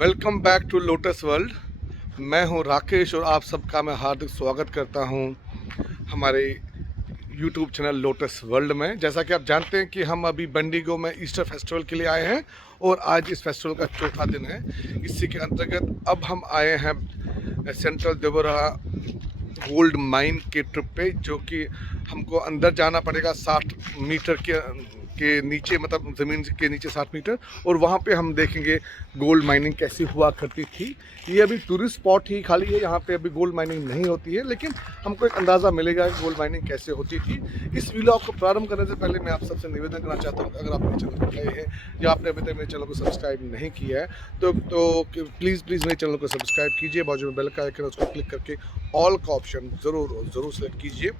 Welcome back to Lotus World. मैं हूं राकेश और आप सबका मैं हार्दिक स्वागत करता हूं हमारे यूट्यूब चैनल लोटस वर्ल्ड में। जैसा कि आप जानते हैं कि हम अभी बेंडिगो में ईस्टर फेस्टिवल के लिए आए हैं और आज इस फेस्टिवल का चौथा दिन है। इसी के अंतर्गत अब हम आए हैं सेंट्रल देबोरा गोल्ड माइन के ट्रिप पे, जो कि हमको अंदर जाना पड़ेगा 60 मीटर के नीचे, मतलब ज़मीन के नीचे 60 मीटर, और वहाँ पे हम देखेंगे गोल्ड माइनिंग कैसी हुआ करती थी। ये अभी टूरिस्ट स्पॉट ही खाली है, यहाँ पे अभी गोल्ड माइनिंग नहीं होती है, लेकिन हमको एक अंदाज़ा मिलेगा कि गोल्ड माइनिंग कैसे होती थी। इस व्लॉग को प्रारंभ करने से पहले मैं आप सबसे निवेदन करना चाहता हूँ, अगर आप मेरे चैनल पर नए हैं या आपने अभी तक मेरे चैनल को सब्सक्राइब नहीं किया है तो प्लीज़ मेरे चैनल को सब्सक्राइब कीजिए। बाजू में बेल का आइकन उसको क्लिक करके ऑल का ऑप्शन ज़रूर सेलेक्ट कीजिए।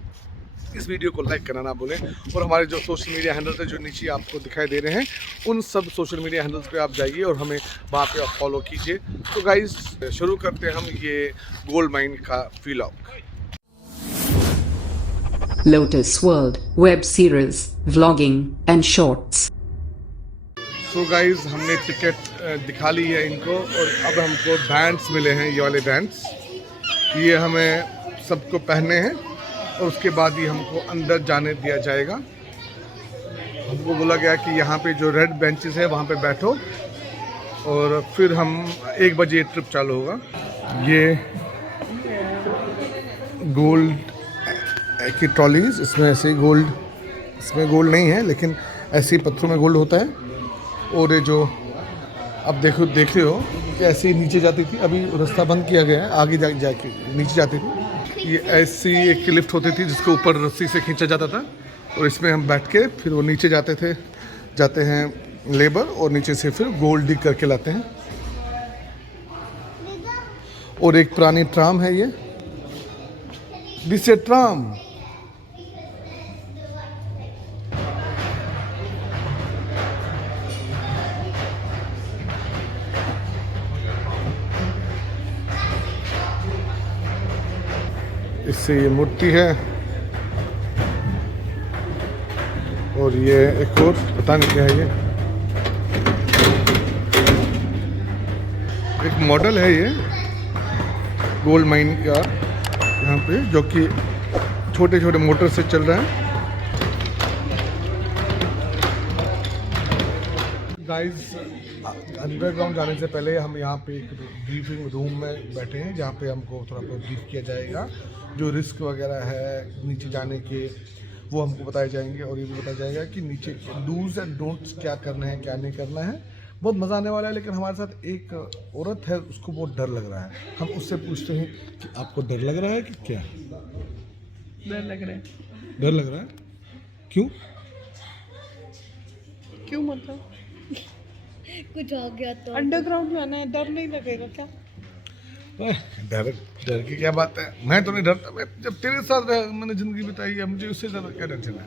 इस वीडियो को लाइक करना ना भूलें और हमारे जो सोशल मीडिया हैंडल्स है जो नीचे आपको दिखाई दे रहे हैं, उन सब सोशल मीडिया हैंडल्स पे आप जाइए और हमें वहाँ पे आप फॉलो कीजिए। तो गाइस शुरू करते हैं हम ये गोल्ड माइन का vlog. Lotus World web series, vlogging and shorts. So guys हमने टिकट दिखा ली है इनको और अब हमको बैंड्स मिले हैं, ये वाले बैंड्स, ये हमें सबको पहनने हैं और उसके बाद ही हमको अंदर जाने दिया जाएगा। हमको बोला गया कि यहाँ पे जो रेड बेंचेस है वहाँ पे बैठो और फिर हम 1 बजे ट्रिप चालू होगा। ये गोल्ड की ट्रॉलीज, इसमें ऐसे ही गोल्ड, इसमें गोल्ड नहीं है लेकिन ऐसे ही पत्थरों में गोल्ड होता है। और ये जो अब देख रहे हो कि ऐसे ही नीचे जाती थी, अभी रास्ता बंद किया गया है, आगे जाके नीचे जाती थी। ये ऐसी एक लिफ्ट होती थी जिसको ऊपर रस्सी से खींचा जाता था और इसमें हम बैठ के फिर वो नीचे जाते हैं लेबर, और नीचे से फिर गोल्ड डिग करके लाते हैं। और एक पुरानी ट्राम है ये, दिस ए ट्राम। इससे ये मूर्ति है और ये एक और पता नहीं क्या है, ये एक मॉडल है ये गोल्ड माइन का यहाँ पे, जो कि छोटे छोटे मोटर से चल रहा है। गाइस अंडरग्राउंड जाने से पहले हम यहाँ पे एक ब्रीफिंग रूम में बैठे हैं जहाँ पे हमको थोड़ा बहुत ब्रीफ किया जाएगा। जो रिस्क वगैरह है नीचे जाने के वो हमको बताए जाएंगे और ये भी बताया जाएगा कि नीचे डूज एंड डोंट्स क्या करना है क्या नहीं करना है। बहुत मज़ा आने वाला है। लेकिन हमारे साथ एक औरत है, उसको बहुत डर लग रहा है। हम उससे पूछते हैं कि आपको डर लग रहा है कि क्या? डर लग रहा है। डर लग रहा है? क्यों? क्यों मतलब? कुछ हो गया तो अंडरग्राउंड जाना है, डर नहीं लगेगा क्या? डर की क्या बात है, मैं तो नहीं डरता। मैं जब तेरे साथ मैंने ज़िंदगी बिताई है, मुझे उससे ज़्यादा क्या टेंशन है।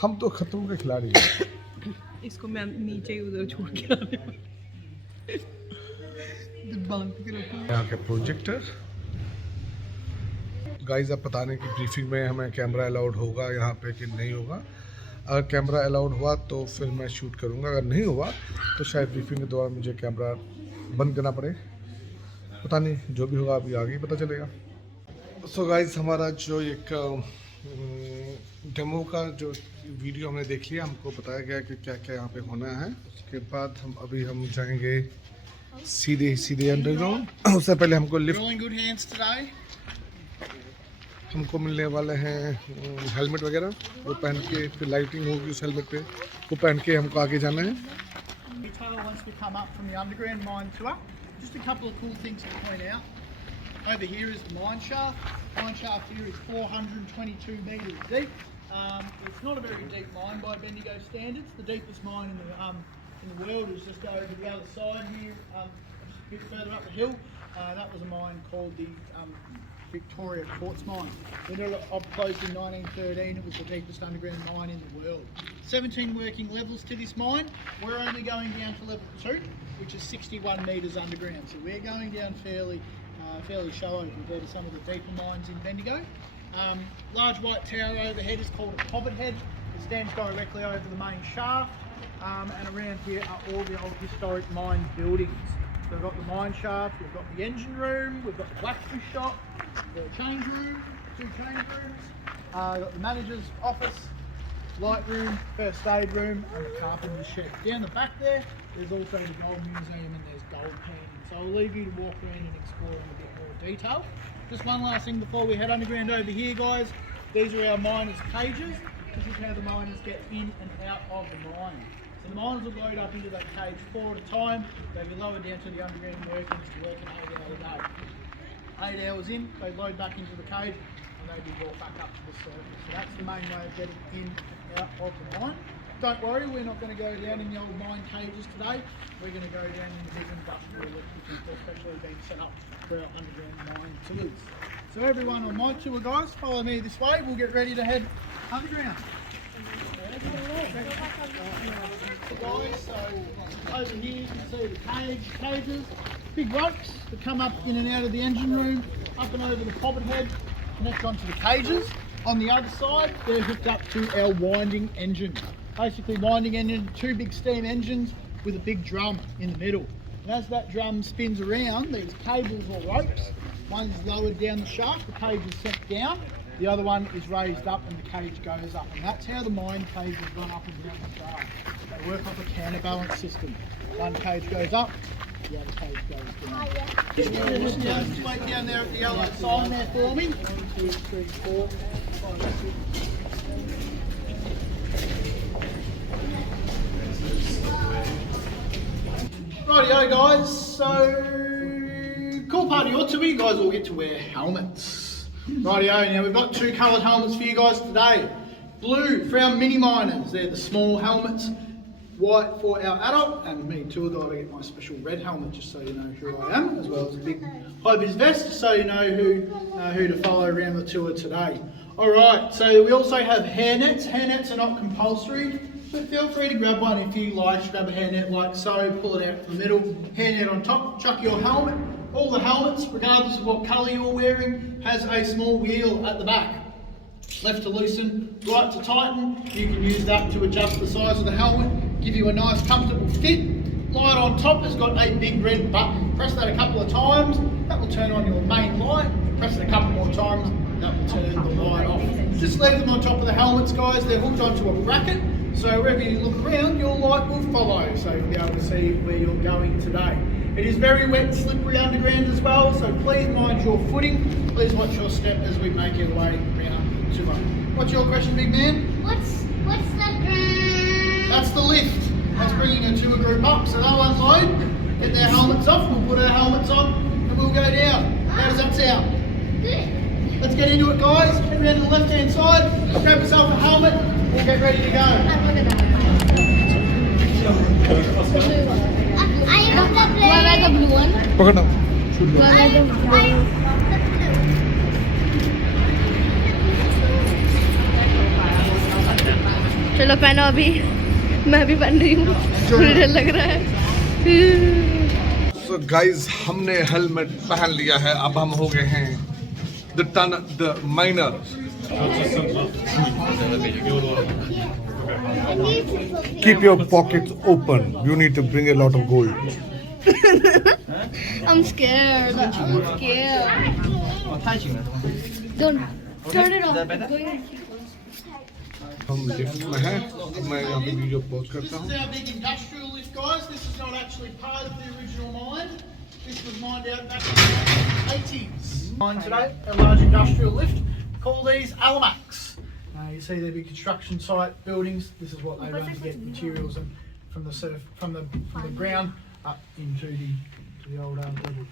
हम तो खतरों के खिलाड़ी हैं। इसको मैं नीचे ही उधर छोड़ के आने बांध के रखूं। यहाँ के प्रोजेक्टर गाइस, अब पता नहीं कि ब्रीफिंग में हमें कैमरा अलाउड होगा यहाँ पे कि नहीं होगा। अगर कैमरा अलाउड हुआ तो फिर मैं शूट करूँगा, अगर नहीं हुआ तो शायद ब्रीफिंग के दौरान मुझे कैमरा बंद करना पड़े। पता नहीं, जो भी होगा अभी आगे ही पता चलेगा। सो गाइस हमारा जो एक डेमो का जो वीडियो हमने देख लिया, हमको बताया गया कि क्या क्या यहाँ पे होना है। उसके बाद हम जाएंगे सीधे अंडरग्राउंड। उससे पहले हमको लिफ्ट, हमको मिलने वाले हैं हेलमेट वगैरह, वो पहन के फिर लाइटिंग होगी उस हेलमेट पे, वो पहन के हमको आगे जाना है। Just a couple of cool things to point out. Over here is the mine shaft. Mine shaft here is 422 metres deep. It's not a very deep mine by Bendigo standards. The deepest mine in the world is just over the other side here, just a bit further up the hill. That was a mine called the Victoria Quartz Mine. When it closed in 1913, it was the deepest underground mine in the world. 17 working levels to this mine. We're only going down to level 2, which is 61 metres underground. So we're going down fairly shallow compared to some of the deeper mines in Bendigo. Large white tower overhead is called a poppet head. It stands directly over the main shaft. and around here are all the old historic mine buildings. So we've got the mine shaft, we've got the engine room, we've got the blacksmith shop, the change room, 2 change rooms, we've got the manager's office, light room, first aid room, and the carpenter's shed. Down the back there's also the gold museum and there's gold panning. So I'll leave you to walk around and explore in a bit more detail. Just one last thing before we head underground over here, guys. These are our miners' cages. This is how the miners get in and out of the mine. So the miners will load up into that cage 4 at a time. They'll be lowered down to the underground workings to work an 8-hour day. 8 hours in, they load back into the cage and they be brought back up to the surface. So that's the main way of getting in and out of the mine. Don't worry, we're not going to go down in the old mine cages today. We're going to go down in the big industrial lift, which is especially being set up for our underground mine tours. So everyone on my tour, guys, follow me this way. We'll get ready to head underground. Guys, so over here you can see the cages, big ropes that come up in and out of the engine room, up and over the poppet head, connect onto the cages. On the other side, they're hooked up to our winding engine. Basically, winding engine, 2 big steam engines with a big drum in the middle. And as that drum spins around, these cables or ropes, one's lowered down the shaft, the cage is sent down, the other one is raised up and the cage goes up. And that's how the mine cages run up and down the shaft. They work off a counterbalance system. One cage goes up, the other cage goes down. Just wait down there at the yellow sign there for me. 1, 2, 3, 4, 5, 6. Rightio guys, so cool part of your tour, you guys all get to wear helmets. Rightio, now we've got 2 coloured helmets for you guys today. Blue for our mini miners, they're the small helmets. White for our adult, and me tour guide, I get my special red helmet just so you know who I am, as well as a big high-vis vest so you know who to follow around the tour today. Alright, so we also have hairnets. Hairnets are not compulsory, but feel free to grab one if you like. Just grab a hairnet like so, pull it out from the middle, hairnet on top, chuck your helmet. All the helmets, regardless of what colour you're wearing, has a small wheel at the back. Left to loosen, right to tighten. You can use that to adjust the size of the helmet, give you a nice comfortable fit. Light on top has got a big red button. Press that a couple of times, that will turn on your main light. Press it a couple more times, that will turn the light off. Just leave them on top of the helmets, guys. They're hooked onto a bracket, so wherever you look around, your light will follow, so you'll be able to see where you're going today. It is very wet and slippery underground as well, so please mind your footing. Please watch your step as we make our way around the tour. What's your question, big man? What's the That's the lift. That's bringing a tour group up. So they'll unload, get their helmets off, we'll put our helmets on, and we'll go down. How does that sound? Good. Let's get into it, guys. Head around to the left-hand side, grab yourself a helmet, we'll get ready to go. I wanted the blue one. पकड़ना I the blue. चलो पहनो अभी मैं भी बन रही हूँ थोड़ी डर लग रहा है So guys, हमने हेलमेट पहन लिया है. अब हम हो गए हैं the miner. Keep your pockets open. You need to bring a lot of gold. I'm scared. Don't turn it off. हम लिफ्ट में हैं. मैं यहाँ पे वीडियो पॉज करता This हूँ. is our big industrial lift, guys. This is not actually part of the original mine. This was mined out back in the 80s. Mine today, a large industrial lift. Call these Alamacs. You see the big construction site buildings. This is what they run to get materials and from the ground up into the old levels.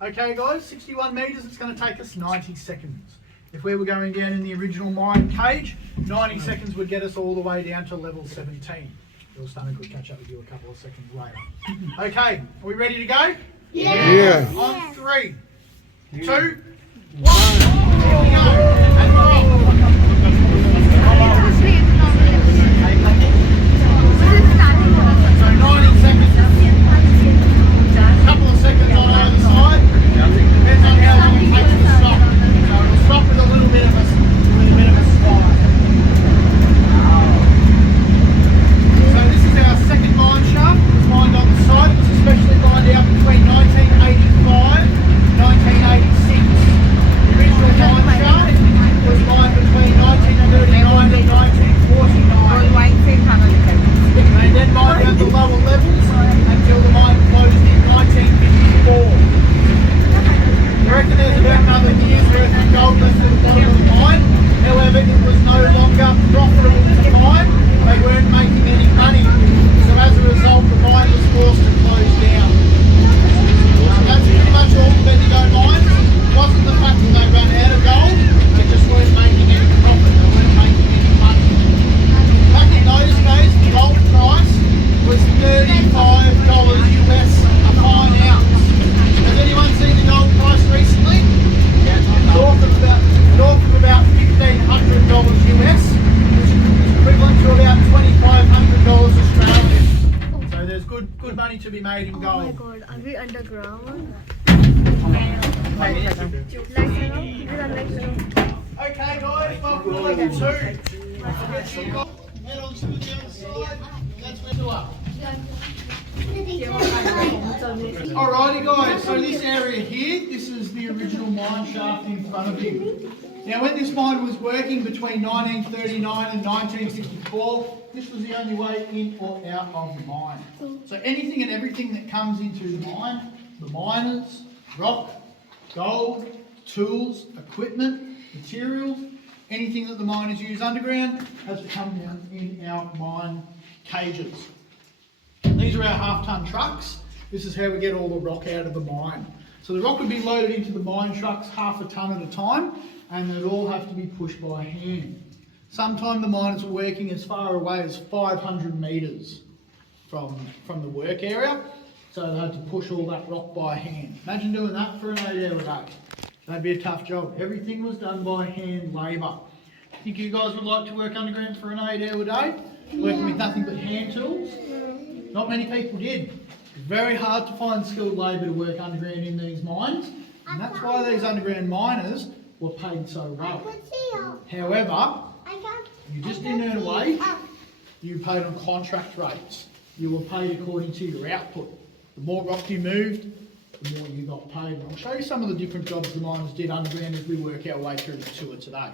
Okay, guys, 61 metres. It's going to take us 90 seconds. If we were going down in the original mine cage, 90 seconds would get us all the way down to level 17. Your stomach will catch up with you a couple of seconds later. Okay, are we ready to go? Yeah. On 3, 2, 1. Here we go. And we're off. So 90 seconds. A couple of seconds on either side. Depends on how long it takes to stop. So we'll stop with a little bit of a slide. So this is our made in gold. Oh my god, are we underground? Okay, guys, welcome to level 2. Head on to the other side. That's where to up. Alrighty, guys. So this area here, this is the original mine shaft in front of you. Now, when this mine was working between 1939 and 1964, this was the only way in or out of the mine. So anything and everything that comes into the mine, the miners, rock, gold, tools, equipment, materials, anything that the miners use underground has to come down in our mine cages. These are our half-ton trucks. This is how we get all the rock out of the mine. So the rock would be loaded into the mine trucks half a tonne at a time, and they'd all have to be pushed by hand. Sometimes the miners were working as far away as 500 metres from the work area, so they had to push all that rock by hand. Imagine doing that for an 8-hour day. That'd be a tough job. Everything was done by hand labour. Think you guys would like to work underground for an 8-hour day, working with nothing but hand tools? Not many people did. It's very hard to find skilled labour to work underground in these mines, and that's why these underground miners were paid so well. However, you just didn't earn a wage, you paid on contract rates. You were paid according to your output. The more rock you moved, the more you got paid. And I'll show you some of the different jobs the miners did underground as we work our way through the tour today.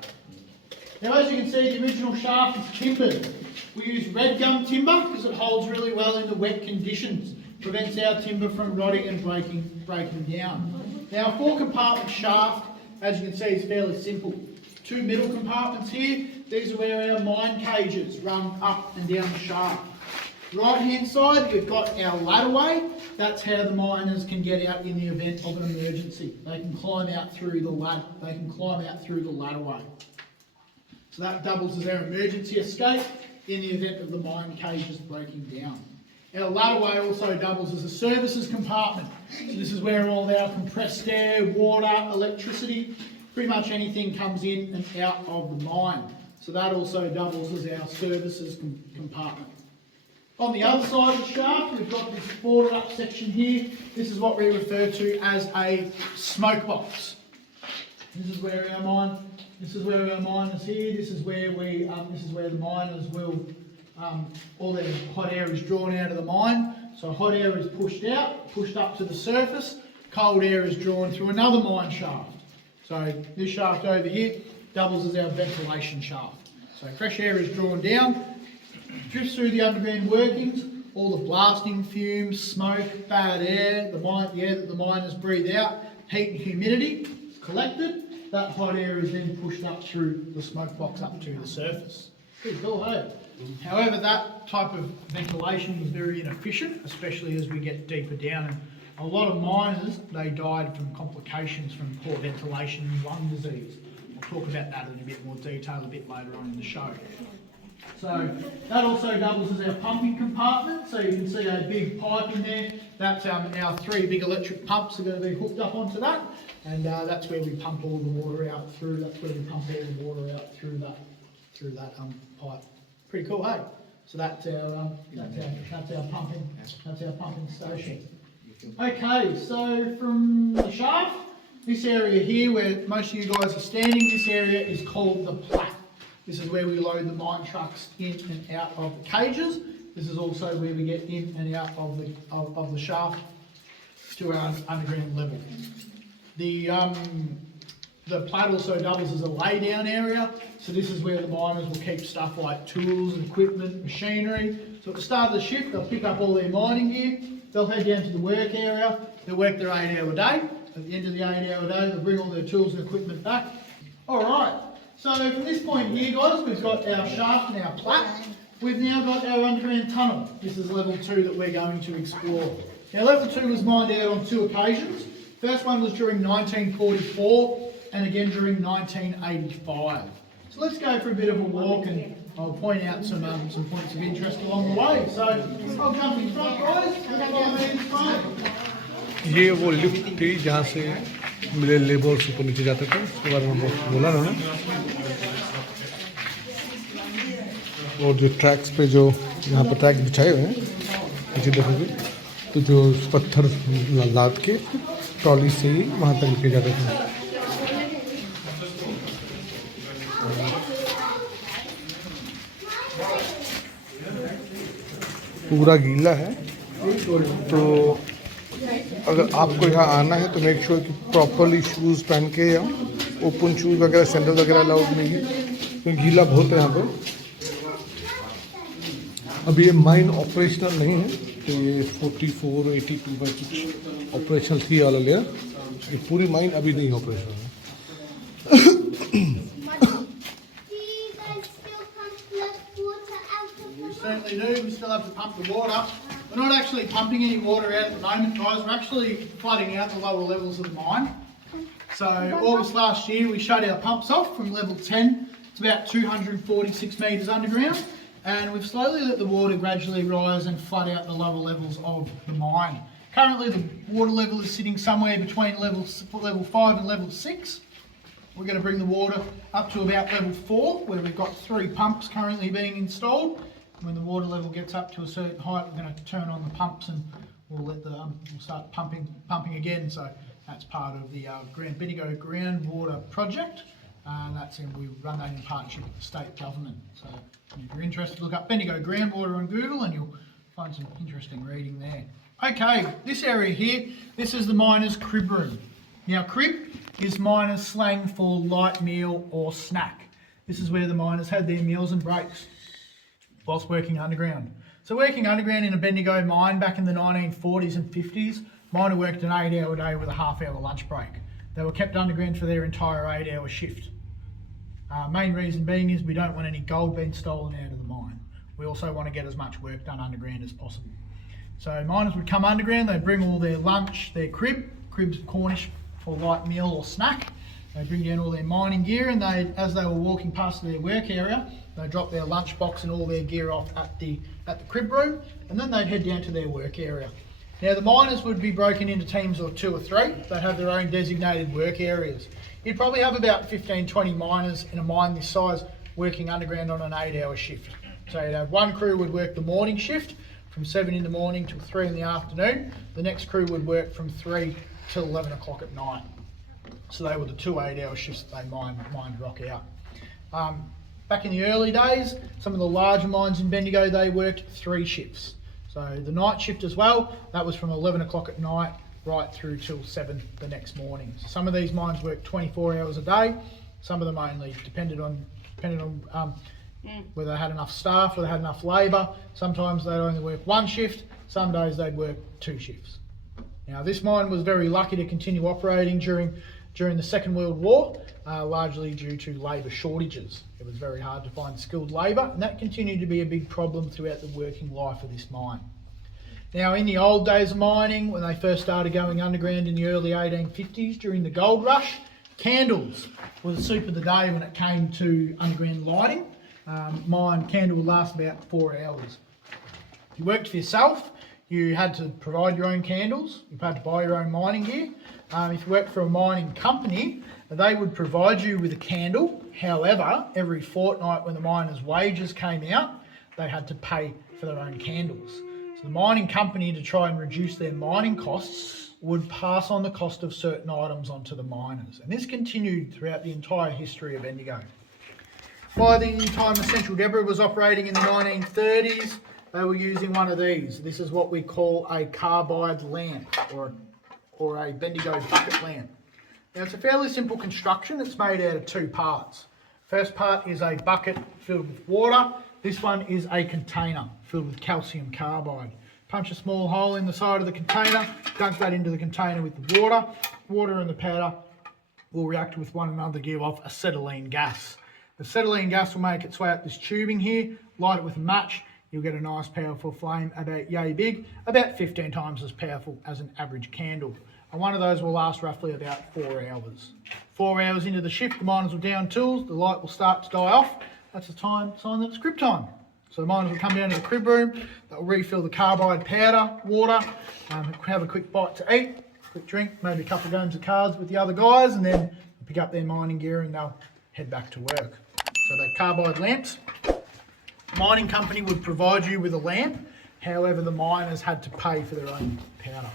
Now, as you can see, the original shaft is timbered. We use red gum timber because it holds really well in the wet conditions. Prevents our timber from rotting and breaking down. Now, a 4-compartment shaft, as you can see, is fairly simple. 2 middle compartments here. These are where our mine cages run up and down the shaft. Right hand side, we've got our ladderway. That's how the miners can get out in the event of an emergency. They can climb out through the ladderway. So that doubles as our emergency escape in the event of the mine cages breaking down. Our ladderway also doubles as a services compartment. So this is where all our compressed air, water, electricity, pretty much anything comes in and out of the mine. So that also doubles as our services compartment. On the other side of the shaft, we've got this boarded up section here. This is what we refer to as a smoke box. This is where our miners here. This is where the miners will. All their hot air is drawn out of the mine. So hot air is pushed up to the surface. Cold air is drawn through another mine shaft. So this shaft over here doubles as our ventilation shaft. So fresh air is drawn down, drifts through the underground workings. All the blasting fumes, smoke, bad air, the air that the miners breathe out, heat and humidity is collected. That hot air is then pushed up through the smoke box up to the surface. Pretty cool, hey? However, that type of ventilation was very inefficient, especially as we get deeper down. And a lot of miners, they died from complications from poor ventilation and lung disease. I'll talk about that in a bit more detail a bit later on in the show. So that also doubles as our pumping compartment. So you can see a big pipe in there. That's our 3 big electric pumps are going to be hooked up onto that. And that's where we pump all the water out through. That's where we pump all the water out through that pipe. Pretty cool, hey? So that's our pumping station. Okay, so from the shaft, this area here where most of you guys are standing, this area is called the plat. This is where we load the mine trucks in and out of the cages. This is also where we get in and out of the shaft to our underground level. The plat also doubles as a lay-down area, so this is where the miners will keep stuff like tools, equipment, machinery. So at the start of the shift, they'll pick up all their mining gear, they'll head down to the work area, they'll work their 8-hour day. At the end of the 8-hour day, they'll bring all their tools and equipment back. Alright, so from this point here, guys, we've got our shaft and our plat. We've now got our underground tunnel. This is level 2 that we're going to explore. Now, level 2 was mined out on 2 occasions. First one was during 1944 and again during 1985. So let's go for a bit of a walk and I'll point out some points of interest along the way. So I'll jump in front, guys. Follow me in front. ये वो lift थी जहाँ से मेरे labours ऊपर नीचे जाते थे, उसके बारे में बोला ना। और जो ट्रैक्स पे जो यहाँ पर ट्रैक बिछाए हुए हैं, नीचे देखोगे तो जो पत्थर लाद के ट्रॉली से ही वहाँ तक लेके जाते थे। पूरा गीला है, तो अगर आपको यहाँ आना है तो मेक श्योर कि प्रॉपरली शूज़ पहन के या ओपन शूज़ वगैरह सैंडल वगैरह अलाउड नहीं है, क्योंकि गीला बहुत है यहाँ पर। अभी ये माइन ऑपरेशनल नहीं है, तो ये 44 82 बाई कुछ ऑपरेशनल थी वाला लेयर, ये पूरी माइन अभी नहीं ऑपरेशनल है। Certainly do. We still have to pump the water. We're not actually pumping any water out at the moment, guys. We're actually flooding out the lower levels of the mine. So August last year, we shut our pumps off from level 10. It's about 246 metres underground, and we've slowly let the water gradually rise and flood out the lower levels of the mine. Currently, the water level is sitting somewhere between level 5 and level 6. We're going to bring the water up to about level 4, where we've got 3 pumps currently being installed. When the water level gets up to a certain height, we're going to turn on the pumps and we'll let we'll start pumping again. So that's part of the Bendigo groundwater project, and we run that in partnership with the state government. So if you're interested, look up Bendigo groundwater on Google and you'll find some interesting reading there. Okay, this area here, this is the miners' crib room. Now, crib is miners' slang for light meal or snack. This is where the miners had their meals and breaks whilst working underground. So working underground in a Bendigo mine back in the 1940s and 50s, miner worked an 8-hour day with a half-hour lunch break. They were kept underground for their entire 8-hour shift. Main reason being is we don't want any gold being stolen out of the mine. We also want to get as much work done underground as possible. So miners would come underground, they'd bring all their lunch, their cribs Cornish for light meal or snack. They'd bring down all their mining gear, and as they were walking past their work area, they'd drop their lunchbox and all their gear off at the crib room, and then they'd head down to their work area. Now the miners would be broken into teams of 2 or 3. They'd have their own designated work areas. You'd probably have about 15-20 miners in a mine this size working underground on an 8-hour shift. So you'd have one crew would work the morning shift from 7 in the morning till 3 in the afternoon. The next crew would work from 3 till 11 o'clock at night. So they were the 2 8-hour shifts that they mined rock out. Back in the early days, some of the larger mines in Bendigo, they worked 3 shifts. So the night shift as well, that was from 11 o'clock at night right through till 7 the next morning. So some of these mines worked 24 hours a day. Some of them only depended on whether they had enough staff, whether they had enough labour. Sometimes they'd only work 1 shift. Some days they'd work 2 shifts. Now this mine was very lucky to continue operating during the Second World War, largely due to labour shortages. It was very hard to find skilled labour, and that continued to be a big problem throughout the working life of this mine. Now in the old days of mining, when they first started going underground in the early 1850s during the gold rush, candles were the soup of the day when it came to underground lighting. Mine candle would last about 4 hours. If you worked for yourself, you had to provide your own candles, you had to buy your own mining gear. If you worked for a mining company, they would provide you with a candle. However, every fortnight when the miners' wages came out, they had to pay for their own candles. So the mining company, to try and reduce their mining costs, would pass on the cost of certain items onto the miners. And this continued throughout the entire history of Bendigo. By the time the Central Deborah was operating in the 1930s, they were using one of these. This is what we call a carbide lamp, or a Bendigo bucket lamp. Now it's a fairly simple construction. It's made out of 2 parts. First part is a bucket filled with water. This one is a container filled with calcium carbide. Punch a small hole in the side of the container, dunk that into the container with the water. Water and the powder will react with one another, give off acetylene gas. The acetylene gas will make its way up this tubing here, light it with a match, you'll get a nice powerful flame about yay big, about 15 times as powerful as an average candle. And one of those will last roughly about 4 hours. 4 hours into the shift, the miners will down tools, the light will start to die off. That's the sign that it's crib time. So the miners will come down to the crib room, they'll refill the carbide powder, water, have a quick bite to eat, quick drink, maybe a couple of games of cards with the other guys, and then pick up their mining gear and they'll head back to work. So they're carbide lamps. Mining company would provide you with a lamp. However, the miners had to pay for their own powder.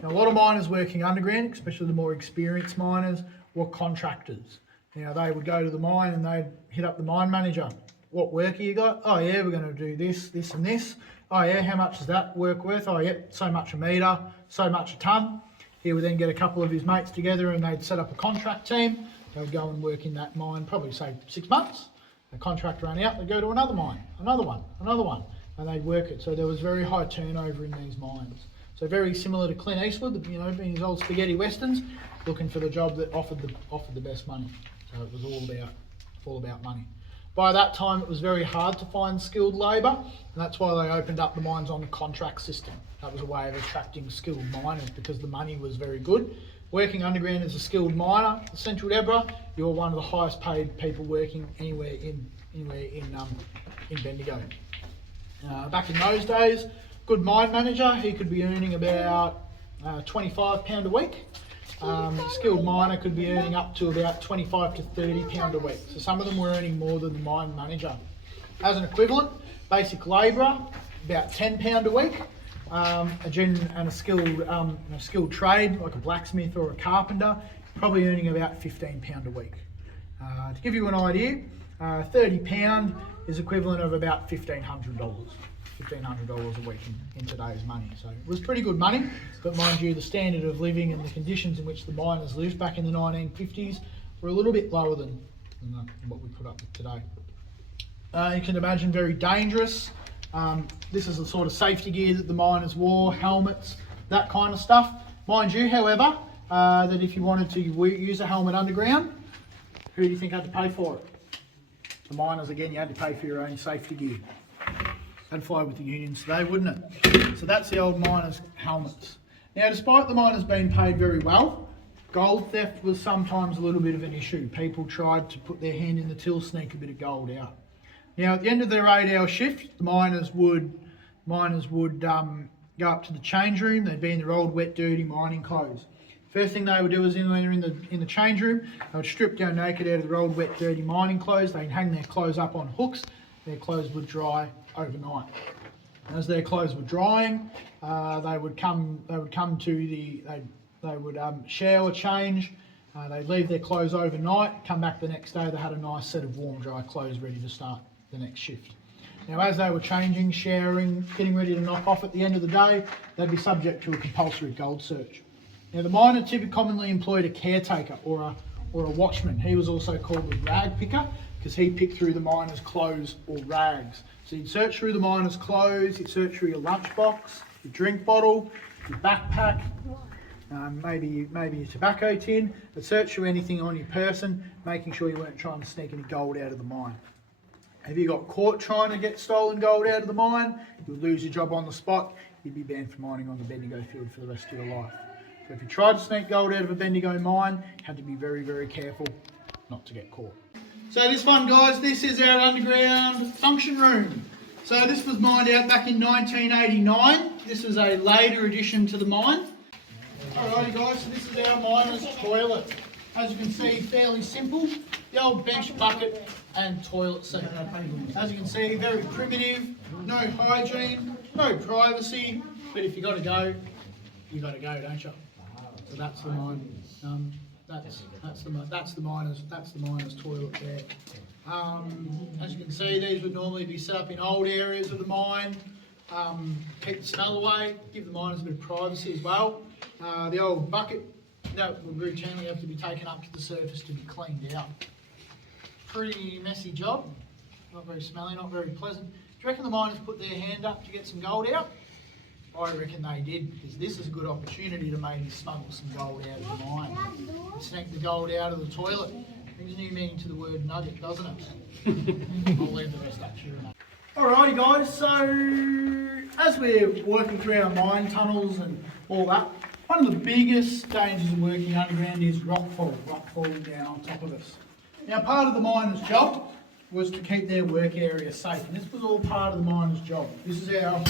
Now, a lot of miners working underground, especially the more experienced miners, were contractors. Now, they would go to the mine and they'd hit up the mine manager. What work have you got? Oh, yeah, we're going to do this, this and this. Oh, yeah, how much is that work worth? Oh, yep, so much a metre, so much a tonne. He would then get a couple of his mates together and they'd set up a contract team. They would go and work in that mine, probably say 6 months. The contract ran out, they'd go to another mine, another one, and they'd work it. So there was very high turnover in these mines. So very similar to Clint Eastwood, you know, being his old spaghetti westerns, looking for the job that offered the best money. So it was all about money. By that time, it was very hard to find skilled labour, and that's why they opened up the mines on the contract system. That was a way of attracting skilled miners because the money was very good. Working underground as a skilled miner, Central Deborah, you're one of the highest paid people working anywhere in Bendigo. Back in those days, good mine manager, he could be earning about £25 a week. Skilled miner could be earning up to about £25 to £30 a week. So some of them were earning more than the mine manager. As an equivalent, basic labourer, about £10 a week. A skilled trade like a blacksmith or a carpenter, probably earning about £15 a week. To give you an idea, £30 is equivalent of about $1,500 a week in today's money. So it was pretty good money, but mind you, the standard of living and the conditions in which the miners lived back in the 1950s were a little bit lower than what we put up with today. You can imagine very dangerous. This is the sort of safety gear that the miners wore, helmets, that kind of stuff. Mind you, however, that if you wanted to use a helmet underground, who do you think had to pay for it? The miners, again, you had to pay for your own safety gear. That'd fly with the unions today, wouldn't it? So that's the old miners' helmets. Now, despite the miners being paid very well, gold theft was sometimes a little bit of an issue. People tried to put their hand in the till, sneak a bit of gold out. Now, at the end of their 8-hour shift, the miners would go up to the change room. They'd be in their old, wet, dirty mining clothes. First thing they would do is when they're in the change room, they would strip down naked out of their old, wet, dirty mining clothes. They'd hang their clothes up on hooks. Their clothes would dry overnight. As their clothes were drying, they would shower, change. They'd leave their clothes overnight. Come back the next day, they had a nice set of warm, dry clothes ready to start the next shift. Now, as they were changing, showering, getting ready to knock off at the end of the day, they'd be subject to a compulsory gold search. Now, the miner typically commonly employed a caretaker or a watchman. He was also called the rag picker because he picked through the miners' clothes or rags. So you'd search through the miners' clothes, you'd search through your lunchbox, your drink bottle, your backpack, maybe your tobacco tin, but search through anything on your person, making sure you weren't trying to sneak any gold out of the mine. If you got caught trying to get stolen gold out of the mine, you'd lose your job on the spot. You'd be banned from mining on the Bendigo field for the rest of your life. So if you tried to sneak gold out of a Bendigo mine, you had to be very, very careful not to get caught. So this one, guys, this is our underground function room. So this was mined out back in 1989. This is a later addition to the mine. Alrighty, guys, so this is our miner's toilet. As you can see, fairly simple. The old bench, bucket and toilet seat. As you can see, very primitive, no hygiene, no privacy, but if you got to go, you got to go, don't you? So that's the mine. That's the miner's toilet there. As you can see, these would normally be set up in old areas of the mine. Keep the smell away, give the miners a bit of privacy as well. The old bucket, that would routinely have to be taken up to the surface to be cleaned out. Pretty messy job, not very smelly, not very pleasant. Do you reckon the miners put their hand up to get some gold out? I reckon they did, because this is a good opportunity to maybe smuggle some gold out of the mine. And sneak the gold out of the toilet. Brings a new meaning to the word nugget, doesn't it? I'll leave the rest up to you. Alrighty, guys, so as we're working through our mine tunnels and all that, one of the biggest dangers of working underground is rockfall down on top of us. Now, part of the miner's job was to keep their work area safe, and this was all part of the miner's job. This is our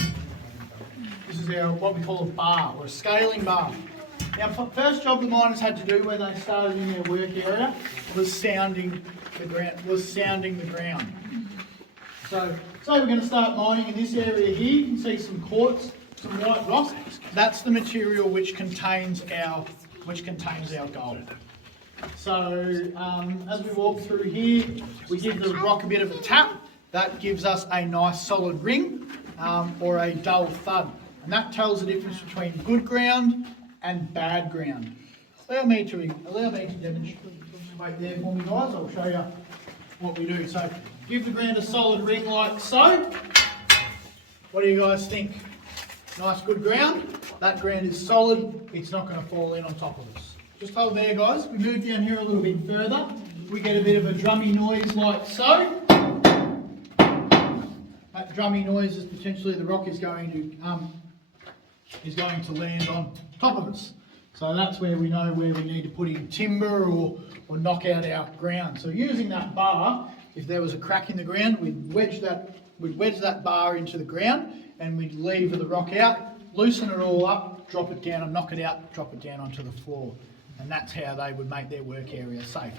what we call a bar, or a scaling bar. Now, first job the miners had to do when they started in their work area was sounding the ground. So So we're going to start mining in this area here. You can see some quartz, some white rock. That's the material which contains our gold. So as we walk through here, we give the rock a bit of a tap. That gives us a nice solid ring or a dull thud. And that tells the difference between good ground and bad ground. Allow me to demonstrate there for me, guys. I'll show you what we do. So give the ground a solid ring like so. What do you guys think? Nice good ground. That ground is solid. It's not going to fall in on top of us. Just hold there, guys. We move down here a little bit further. We get a bit of a drummy noise like so. That drummy noise is potentially the rock is going to land on top of us. So that's where we know where we need to put in timber or knock out our ground. So using that bar, if there was a crack in the ground, we'd wedge that bar into the ground and we'd lever the rock out, loosen it all up, drop it down and knock it out, drop it down onto the floor. And that's how they would make their work area safe.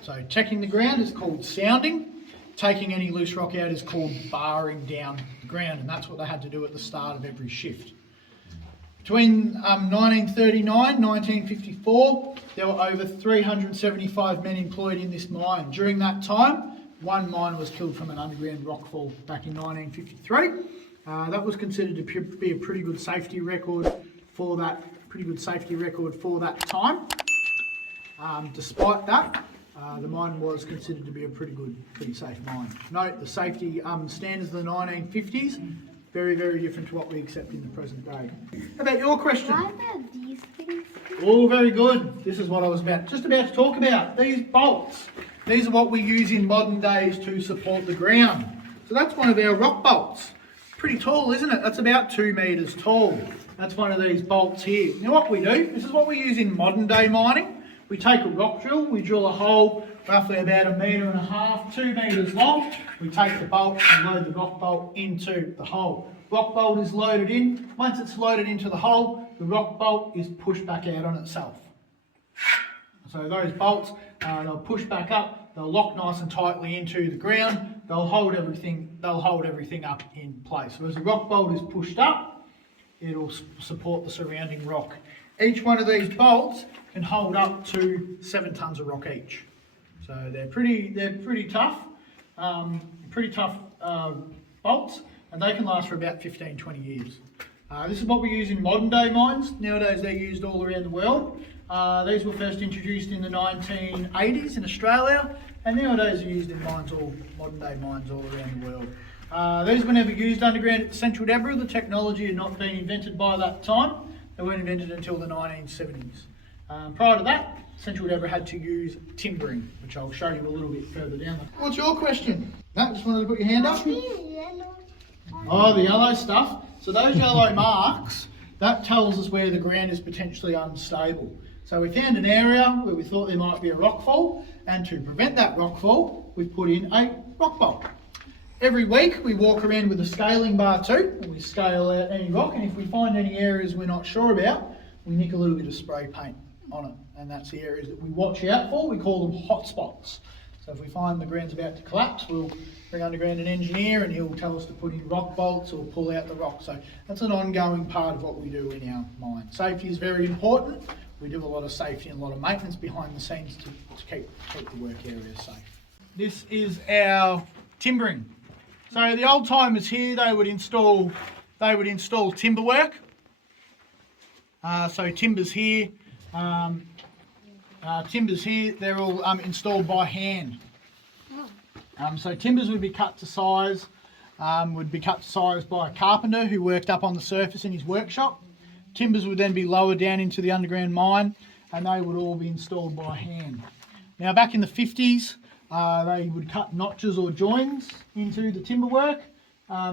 So checking the ground is called sounding. Taking any loose rock out is called barring down the ground, and that's what they had to do at the start of every shift. Between 1939 and 1954, there were over 375 men employed in this mine. During that time, one miner was killed from an underground rockfall back in 1953. That was considered to be a pretty good safety record for that. Time. Despite that, the mine was considered to be a pretty safe mine. Note the safety standards of the 1950s, very, very different to what we accept in the present day. How about your question? Why are these things? Oh, very good. This is what I was just about to talk about. These bolts. These are what we use in modern days to support the ground. So that's one of our rock bolts. Pretty tall, isn't it? That's about 2 metres tall. That's one of these bolts here. Now what we do, this is what we use in modern day mining. We take a rock drill, we drill a hole roughly about 1.5 metres, 2 metres long. We take the bolt and load the rock bolt into the hole. Rock bolt is loaded in. Once it's loaded into the hole, the rock bolt is pushed back out on itself. So those bolts, they'll push back up, they'll lock nice and tightly into the ground, they'll hold everything up in place. So as the rock bolt is pushed up, it'll support the surrounding rock. Each one of these bolts can hold up to 7 tonnes of rock each. So they're pretty tough, bolts, and they can last for about 15-20 years. This is what we use in modern day mines. Nowadays they're used all around the world. These were first introduced in the 1980s in Australia, and nowadays they're used in modern day mines all around the world. These were never used underground at Central Deborah. The technology had not been invented by that time. They weren't invented until the 1970s. Prior to that, Central Deborah had to use timbering, which I'll show you a little bit further down. What's your question? No, just wanted to put your hand up. Oh, the yellow stuff. So those yellow marks, that tells us where the ground is potentially unstable. So we found an area where we thought there might be a rockfall, and to prevent that rockfall, we've put in a rock bolt. Every week we walk around with a scaling bar too, and we scale out any rock, and if we find any areas we're not sure about, we nick a little bit of spray paint on it, and that's the areas that we watch out for. We call them hot spots. So if we find the ground's about to collapse, we'll bring underground an engineer and he'll tell us to put in rock bolts or pull out the rock. So that's an ongoing part of what we do in our mine. Safety is very important. We do a lot of safety and a lot of maintenance behind the scenes to keep the work areas safe. This is our timbering. So the old timers here, they would install timber work. So timbers here, they're all installed by hand. So timbers would be cut to size, by a carpenter who worked up on the surface in his workshop. Timbers would then be lowered down into the underground mine, and they would all be installed by hand. Now back in the 50s, they would cut notches or joins into the timber work.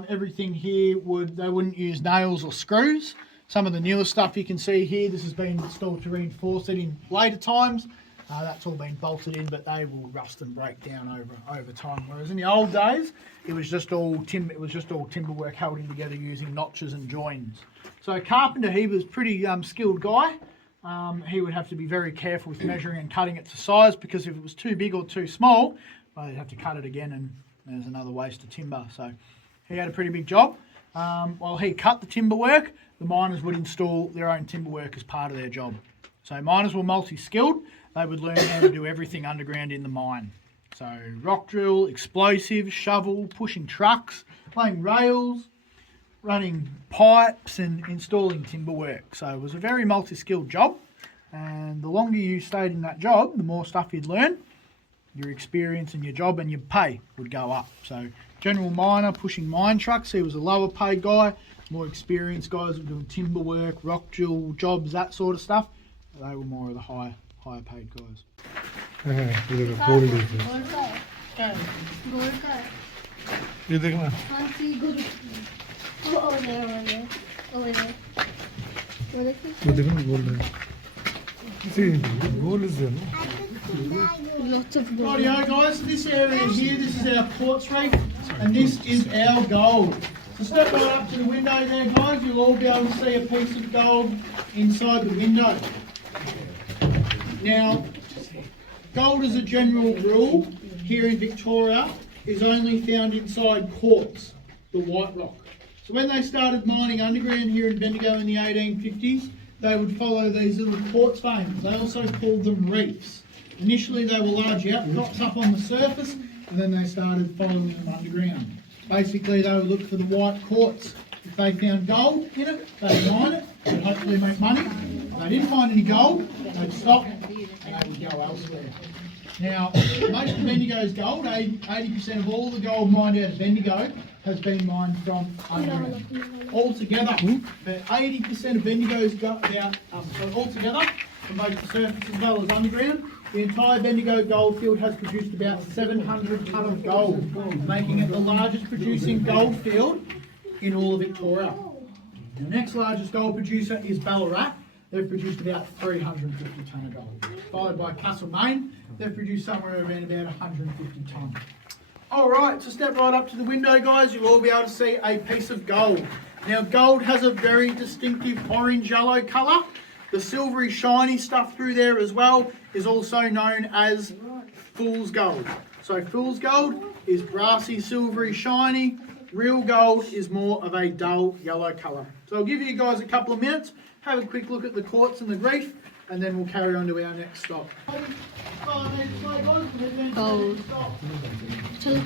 Everything here they wouldn't use nails or screws. Some of the newer stuff you can see here, this has been installed to reinforce it in later times. That's all been bolted in, but they will rust and break down over time. Whereas in the old days, it was just all timber work held in together using notches and joins. So a carpenter, he was a pretty skilled guy. He would have to be very careful with measuring and cutting it to size, because if it was too big or too small, well, they'd have to cut it again and There's another waste of timber. So he had a pretty big job. While he cut the timber work, the miners would install their own timber work as part of their job. So miners were multi-skilled. They would learn how to do everything underground in the mine. So rock drill, explosives, shovel, pushing trucks, laying rails, running pipes and installing timber work. So it was a very multi-skilled job, and the longer you stayed in that job, the more stuff you'd learn, your experience and your job and your pay would go up. So general miner pushing mine trucks, he was a lower paid guy. More experienced guys were doing timber work, rock drill jobs, that sort of stuff. They were more of the higher paid guys. Gold का है gold का है ये देखना हाँ सी gold over there वो देखिए ये देखना गोल्ड है see gold is there lots of gold Rightio guys, this area here, this is our quartz reef, and this is our gold. So step right up to the window there guys, you'll all be able to see a piece of gold inside the window. Now, gold as a general rule here in Victoria is only found inside quartz, the white rock. So when they started mining underground here in Bendigo in the 1850s, they would follow these little quartz veins. They also called them reefs. Initially they were large outcrops up on the surface, and then they started following them underground. Basically they would look for the white quartz. If they found gold in it, they'd mine it and hopefully make money. If they didn't find any gold, they'd stop and they would go elsewhere. Now, most of Bendigo's gold, 80% of all the gold mined out of Bendigo has been mined from underground. Altogether, about 80% of Bendigo's gold, altogether, from both the surface as well as underground, the entire Bendigo goldfield has produced about 700 tonne of gold, making it the largest producing goldfield in all of Victoria. The next largest gold producer is Ballarat. They've produced about 350 tonne of gold. Followed by Castlemaine, they've produced somewhere around about 150 tonne. Alright, so step right up to the window guys, you'll all be able to see a piece of gold. Now gold has a very distinctive orange-yellow colour. The silvery shiny stuff through there as well is also known as fool's gold. So fool's gold is brassy, silvery, shiny. Real gold is more of a dull yellow colour. So I'll give you guys a couple of minutes, have a quick look at the quartz and the reef, and then we'll carry on to our next stop. gold चलो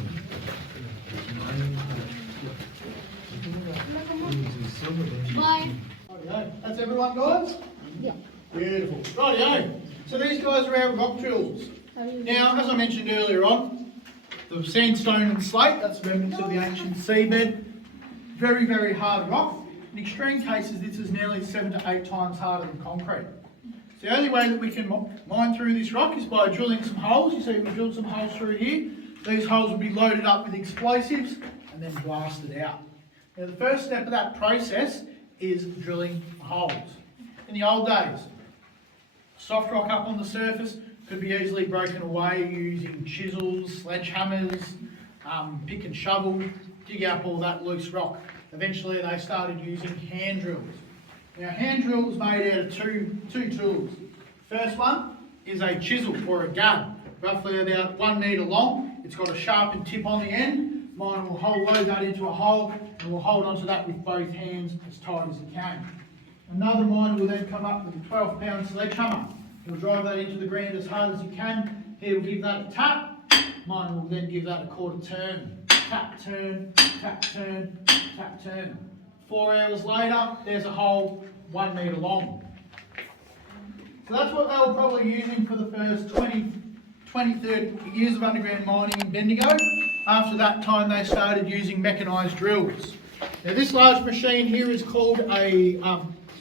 bye Rightio. That's everyone guys? yeah Beautiful. Rightio. So these guys are our rock drills. Now, as I mentioned earlier on, the sandstone and slate, that's remnants of the ancient seabed. Very, very hard rock. In extreme cases, this is nearly 7 to 8 times harder than concrete. So the only way that we can mine through this rock is by drilling some holes. You see we've drilled some holes through here. These holes will be loaded up with explosives and then blasted out. Now the first step of that process is drilling holes. In the old days, soft rock up on the surface could be easily broken away using chisels, sledgehammers, pick and shovel, dig up all that loose rock. Eventually they started using hand drills. Now hand drill is made out of two tools. First one is a chisel or a gab, roughly about 1 metre long. It's got a sharpened tip on the end. Mine will load that into a hole and will hold onto that with both hands as tight as it can. Another miner will then come up with a 12-pound sledgehammer. He'll drive that into the ground as hard as he can. He'll give that a tap. Miner will then give that a quarter turn. Tap, turn, tap, turn, tap, turn. 4 hours later, there's a hole 1 metre long. So that's what they were probably using for the first 20, 30 years of underground mining in Bendigo. After that time, they started using mechanised drills. Now this large machine here is called a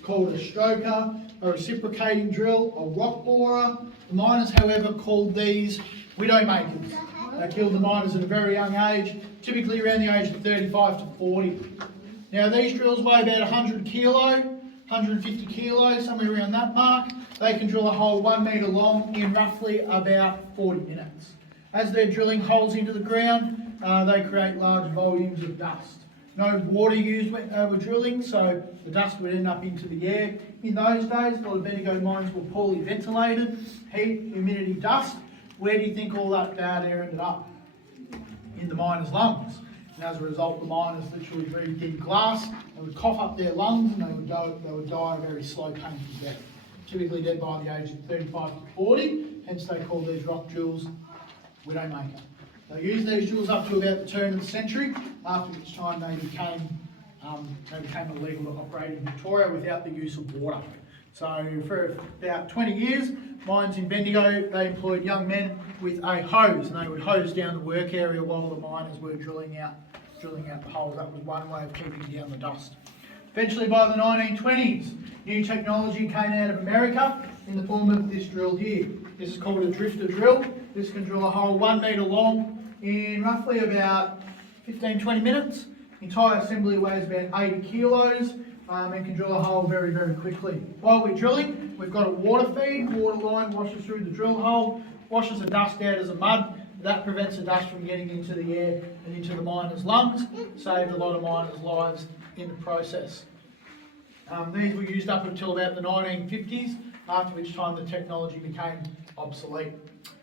stroker, a reciprocating drill, a rock borer. The miners, however, called these widowmakers. They killed the miners at a very young age, typically around the age of 35 to 40. Now these drills weigh about 100 kilo, 150 kilos, somewhere around that mark. They can drill a hole 1 metre long in roughly about 40 minutes. As they're drilling holes into the ground, they create large volumes of dust. No water used when they were drilling, so the dust would end up into the air. In those days, a lot of Bendigo mines were poorly ventilated, heat, humidity, dust. Where do you think all that bad air ended up? in the miners' lungs. And as a result, the miners literally breathed in glass, they would cough up their lungs and they would die a very slow, painful death. Typically dead by the age of 35 to 40, hence they call these rock jewels widowmaker. They used these jewels up to about the turn of the century, after which time they became illegal to operate in Victoria without the use of water. So for about 20 years, mines in Bendigo, they employed young men with a hose, and they would hose down the work area while the miners were drilling out the holes. That was one way of keeping down the dust. Eventually, by the 1920s, new technology came out of America in the form of this drill here. This is called a drifter drill. This can drill a hole 1 metre long in roughly about 15-20 minutes. The entire assembly weighs about 80 kilos and can drill a hole very, very quickly. While we're drilling, we've got a water feed. Water line washes through the drill hole, washes the dust out as a mud. That prevents the dust from getting into the air and into the miners' lungs. Saved a lot of miners' lives in the process. These were used up until about the 1950s, after which time the technology became obsolete.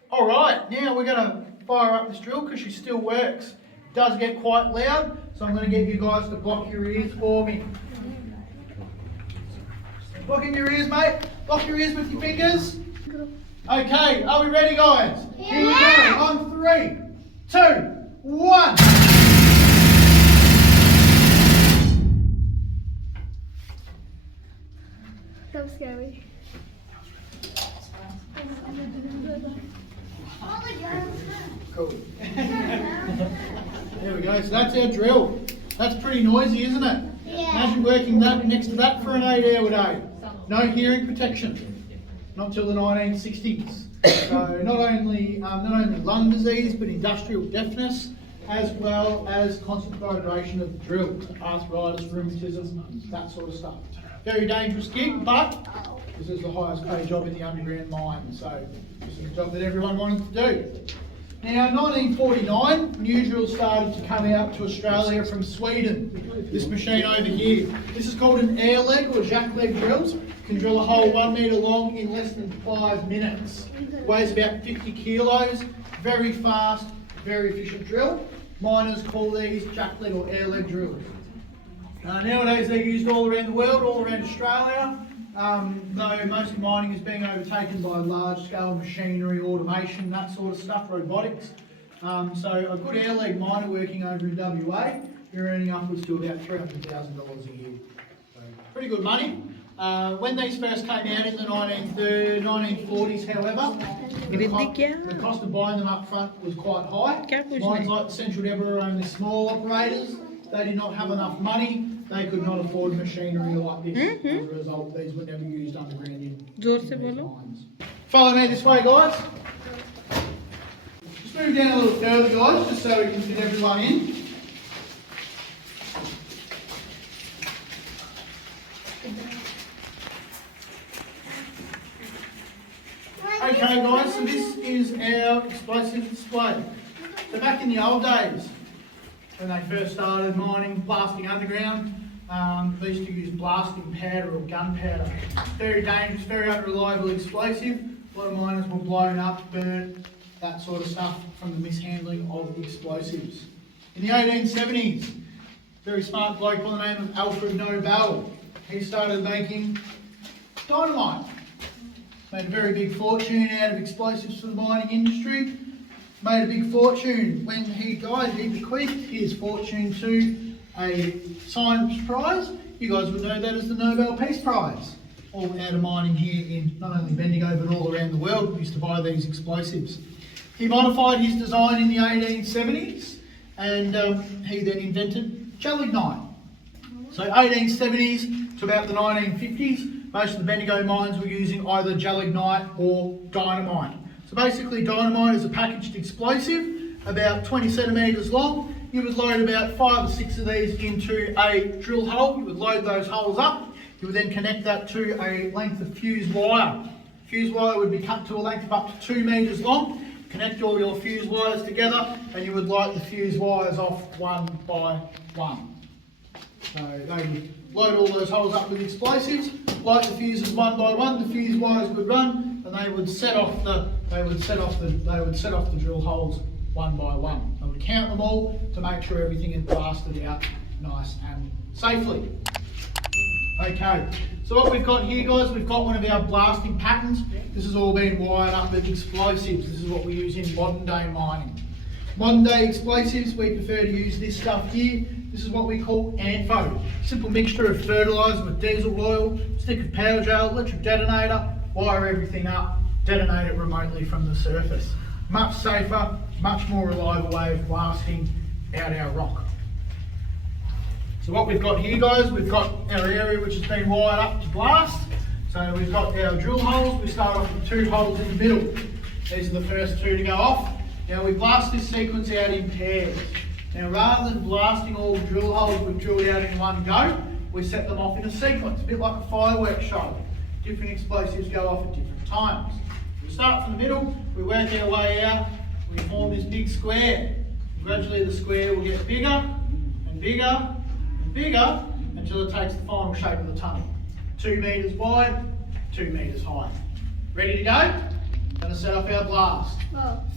All right, now we're going to fire up this drill because she still works. It does get quite loud, so I'm going to get you guys to block your ears for me. Blocking your ears, mate. Block your ears with your fingers. Okay, are we ready, guys? Here we go. On 3, 2, 1. That was scary. Cool. There we go. So that's our drill. That's pretty noisy, isn't it? Yeah. Imagine working that next to that for an 8-hour day. No hearing protection. Not till the 1960s. So not only lung disease, but industrial deafness, as well as constant vibration of the drill, arthritis, rheumatism, that sort of stuff. Very dangerous gig, but this is the highest paid job in the underground mine, so this is a job that everyone wanted to do. Now, in 1949, new drills started to come out to Australia from Sweden. This machine over here. This is called an air leg or jack leg drills. Can drill a hole 1 metre long in less than 5 minutes. Weighs about 50 kilos. Very fast, very efficient drill. Miners call these jack leg or air leg drills. Nowadays they're used all around the world, all around Australia. Though most of mining is being overtaken by large-scale machinery, automation, that sort of stuff, robotics. So a good air leg miner working over in WA, you're earning upwards to about $300,000 a year. So pretty good money. When these first came out in the 1940s, however, the cost of buying them up front was quite high. Mines like the Central Deborah are only small operators. They did not have enough money. They could not afford machinery like this. As a result, these were never used underground in these mines. Follow me this way, guys. Just move down a little further, guys, just so we can fit everyone in. Okay, guys, so this is our explosive display. So back in the old days, when they first started mining, blasting underground, they used to use blasting powder or gunpowder. Very dangerous, very unreliable explosive. A lot of miners were blown up, burnt, that sort of stuff from the mishandling of the explosives. In the 1870s, very smart bloke by the name of Alfred Nobel, he started making dynamite. Made a very big fortune out of explosives for the mining industry. Made a big fortune. When he died, he bequeathed his fortune to a science prize. You guys would know that as the Nobel Peace Prize. All out of mining here in not only Bendigo but all around the world. We used to buy these explosives. He modified his design in the 1870s and he then invented gelignite. So 1870s to about the 1950s, most of the Bendigo mines were using either gelignite or dynamite. So basically dynamite is a packaged explosive, about 20 centimetres long. You would load about 5 or 6 of these into a drill hole. You would load those holes up. You would then connect that to a length of fuse wire. Fuse wire would be cut to a length of up to 2 metres long. Connect all your fuse wires together and you would light the fuse wires off one by one. So they would load all those holes up with explosives, light the fuses one by one, the fuse wires would run, and they would set off the drill holes one by one. They would would count them all to make sure everything is blasted out nice and safely. Okay, so what we've got here, guys, we've got one of our blasting patterns. This has all been wired up with explosives. This is what we use in modern day mining. Modern day explosives, we prefer to use this stuff here. This is what we call ANFO. Simple mixture of fertiliser with diesel oil, stick of power gel, electric detonator, wire everything up, detonate it remotely from the surface. Much safer, much more reliable way of blasting out our rock. So what we've got here, guys, we've got our area which has been wired up to blast. So we've got our drill holes. We start off with 2 holes in the middle. These are the first 2 to go off. Now we blast this sequence out in pairs. Now rather than blasting all the drill holes we've drilled out in one go, we set them off in a sequence, a bit like a fireworks show. Different explosives go off at different times. We start from the middle, we work our way out, we form this big square. Gradually the square will get bigger and bigger and bigger until it takes the final shape of the tunnel. 2 metres wide, 2 metres high. Ready to go? Going to set off our blast.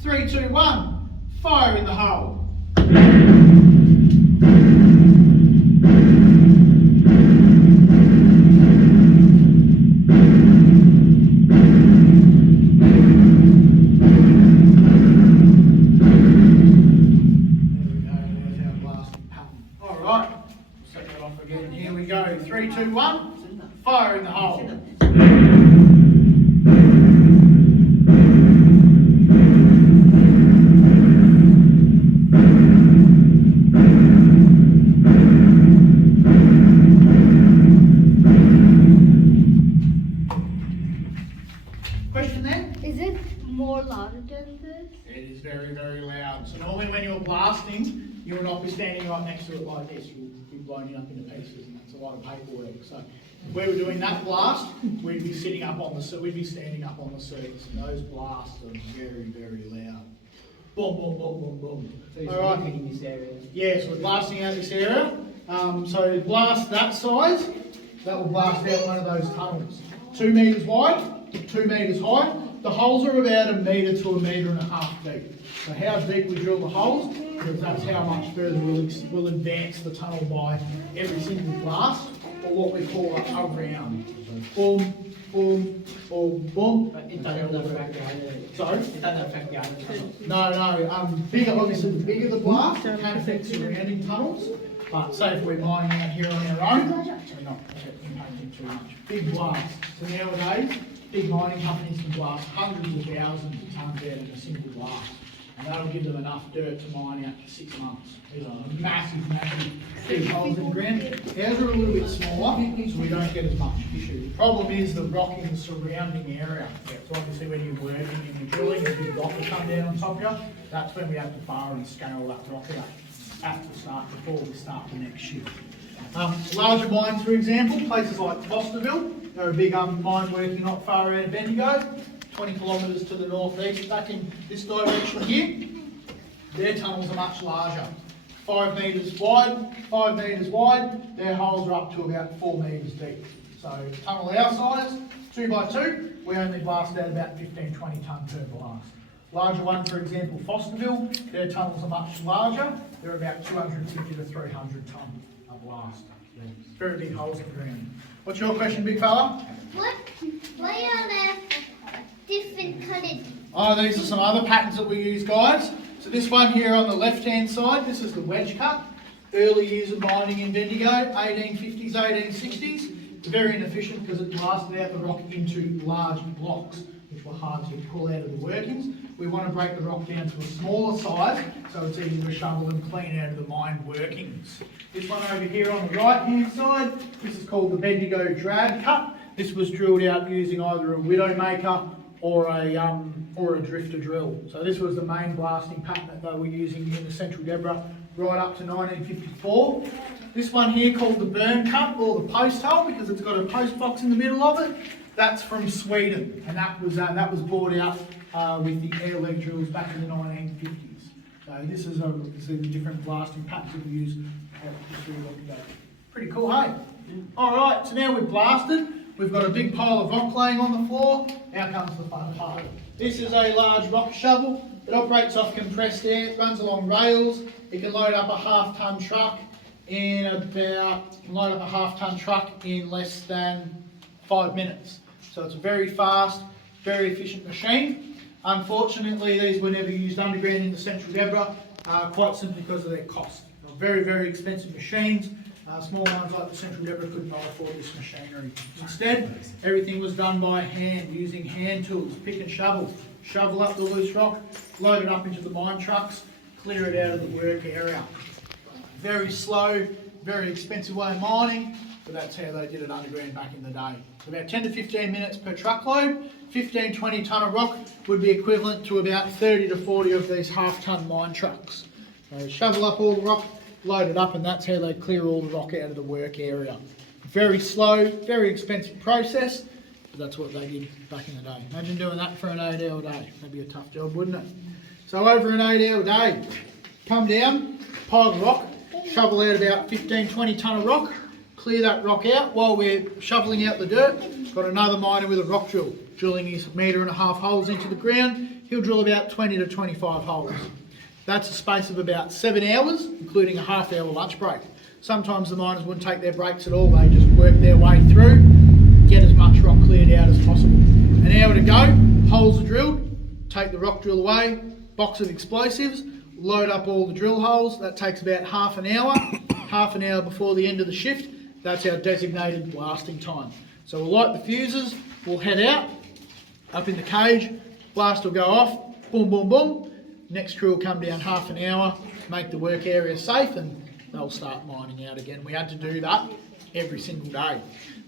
3, 2, 1, fire in the hole. Here we go. 3, 2, 1. Fire in the hole. Question then? Is it more louder than this? It is very, very loud. So normally when you're blasting, you will not be standing right next to it like this. You'll be blowing it up into pieces, and that's a lot of paperwork. So if we were doing that blast, we'd be standing up on the surface, and those blasts are very, very loud. Boom, boom, boom, boom, boom. So you're All right. working in this area? Yes, we're blasting out this area. So to blast that size, that will blast out one of those tunnels. 2 metres wide, 2 metres high. The holes are about 1 metre to 1.5 metres deep. So how deep we drill the holes, because that's how much further we'll advance the tunnel by every single blast, or what we call a round. Boom, boom, boom, boom. But it doesn't affect the other. Sorry? It doesn't affect the other. No, bigger, obviously the bigger the blast, it can affect surrounding tunnels. But say if we're mining out here on our own, we're not impacting too much. Big blast. So nowadays, big mining companies can blast hundreds of thousands of tonnes out in a single blast. And that'll give them enough dirt to mine out for 6 months. These are massive, massive big holes in the ground. Ours are a little bit smaller, so we don't get as much issue. The problem is the rock in the surrounding area. So obviously when you're working and you're drilling, a big rock will come down on top of you. That's when we have to fire and scale that rock out at the start before we start the next shift. Larger mines, for example, places like Fosterville, they're a big mine working not far out of Bendigo, 20 kilometres to the northeast, back in this direction here. Their tunnels are much larger, 5 metres wide, 5 metres wide. Their holes are up to about 4 metres deep. So tunnel our size, 2 by 2, we only blast out about 15, 20 tonne per blast. Larger one, for example, Fosterville, their tunnels are much larger. They're about 250 to 300 tonne a blast. Very big holes in the ground. What's your question, big fella? Why are there different coloured? Oh, these are some other patterns that we use, guys. So this one here on the left-hand side, this is the wedge cut. Early years of mining in Bendigo, 1850s, 1860s. It's very inefficient because it blasted out the rock into large blocks, which were hard to pull out of the workings. We want to break the rock down to a smaller size, so it's easy to shovel and clean out of the mine workings. This one over here on the right-hand side, this is called the Bendigo drag cut. This was drilled out using either a widowmaker or a drifter drill. So this was the main blasting pattern that they were using in the central Deborah right up to 1954. This one here called the burn cut or the post hole because it's got a post box in the middle of it. That's from Sweden, and that was brought out with the air leg drills back in the 1950s. So this is the different blasting patterns that we use. Pretty cool, hey? All right, so now we've blasted. We've got a big pile of rock laying on the floor. Now comes the fun part. This is a large rock shovel. It operates off compressed air, it runs along rails, it can load up a half-ton truck in less than 5 minutes. So it's a very fast, very efficient machine. Unfortunately, these were never used underground in the central Deborah, quite simply because of their cost. They're very, very expensive machines. Small ones like the central Deborah could not afford this machinery. Instead, everything was done by hand, using hand tools, pick and shovel. Shovel up the loose rock, load it up into the mine trucks, clear it out of the work area. Very slow, very expensive way of mining, but that's how they did it underground back in the day. So about 10 to 15 minutes per truckload, 15-20 tonne of rock would be equivalent to about 30 to 40 of these half-tonne mine trucks. So shovel up all the rock, load it up, and that's how they clear all the rock out of the work area. Very slow, very expensive process, but that's what they did back in the day. Imagine doing that for an 8-hour day. That'd be a tough job, wouldn't it? So over an 8-hour day, come down, pile the rock, shovel out about 15-20 tonne of rock, clear that rock out. While we're shoveling out the dirt, got another miner with a rock drill, drilling his 1.5 metre holes into the ground. He'll drill about 20 to 25 holes. That's a space of about 7 hours, including a half-hour lunch break. Sometimes the miners wouldn't take their breaks at all. They just work their way through, get as much rock cleared out as possible. An hour to go, holes are drilled, take the rock drill away, box of explosives, load up all the drill holes. That takes about half an hour before the end of the shift. That's our designated blasting time. So we'll light the fuses, we'll head out, up in the cage, blast will go off, boom, boom, boom. Next crew will come down half an hour, make the work area safe, and they'll start mining out again. We had to do that every single day.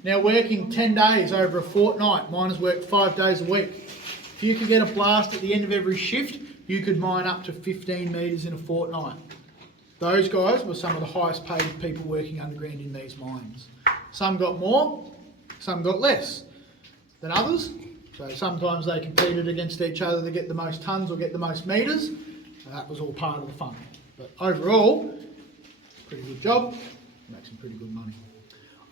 Now working 10 days over a fortnight, miners work 5 days a week. If you could get a blast at the end of every shift, you could mine up to 15 metres in a fortnight. Those guys were some of the highest paid people working underground in these mines. Some got more, some got less than others. So sometimes they competed against each other to get the most tonnes or get the most metres. That was all part of the fun. But overall, pretty good job, make some pretty good money.